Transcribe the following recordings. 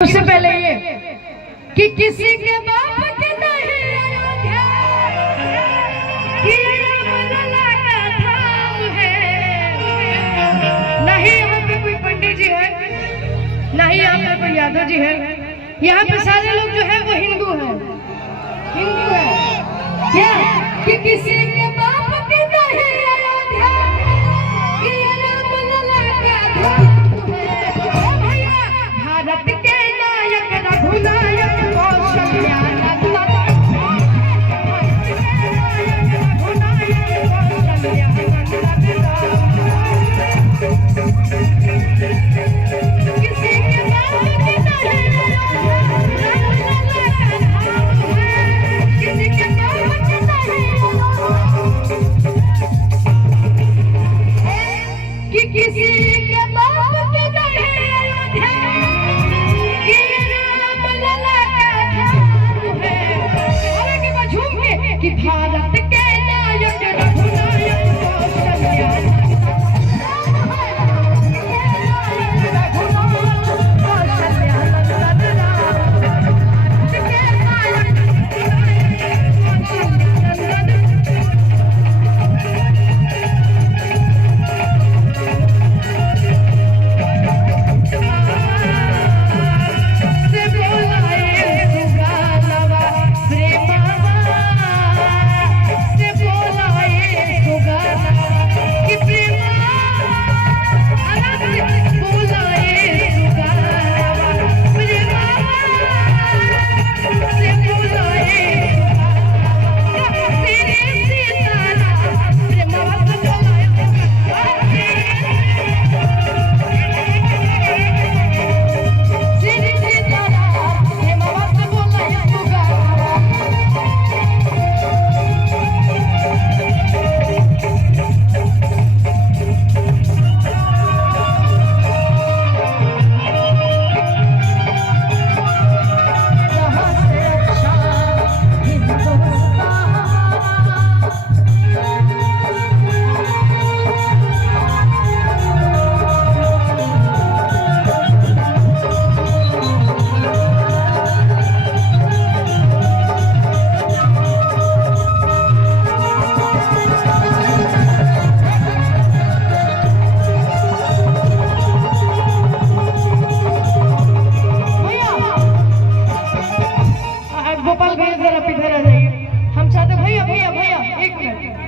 उससे पहले ये कि किसी के बाप के नहीं अयोध्या कि रामलला का धाम है। नहीं यहाँ पे कोई पंडित जी है, नहीं यहाँ पे कोई यादव जी है, यहाँ पे सारे लोग जो है वो हिंदू है। क्या कि किसी के बाप के नहीं अयोध्या कि रामलला का धाम है। भैया भारत के रघुनायक कौशल्या नंदन किसी के बाप के नहीं किसी के बाप के नहीं कि किसी के बाप के नहीं अयोध्या कि भारत के नायक रघुनायक कौशल्या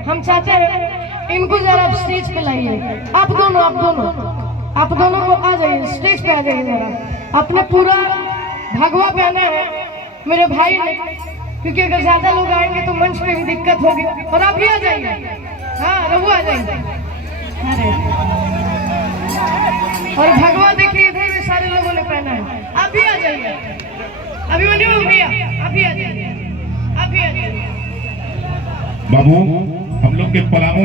हम चाहते हैं इनको जरा स्टेज पे लाइए। आप दोनों को आ जाइए, स्टेज पे आ जाइए जरा। अपने पूरा भगवा पहना है मेरे भाई ने, क्योंकि अगर ज्यादा लोग आएंगे तो मंच पे भी दिक्कत होगी। और आप भी आ जाइए, हाँ रघु आ जाइए। अरे और भगवा देखिए इधर भी सारे लोगों ने पहना है, आप भी आ जाइए। अभिमन्यु भैया आप भी आ जाइए, आप भी आ जाइए। बाबू हम लोग के पलामू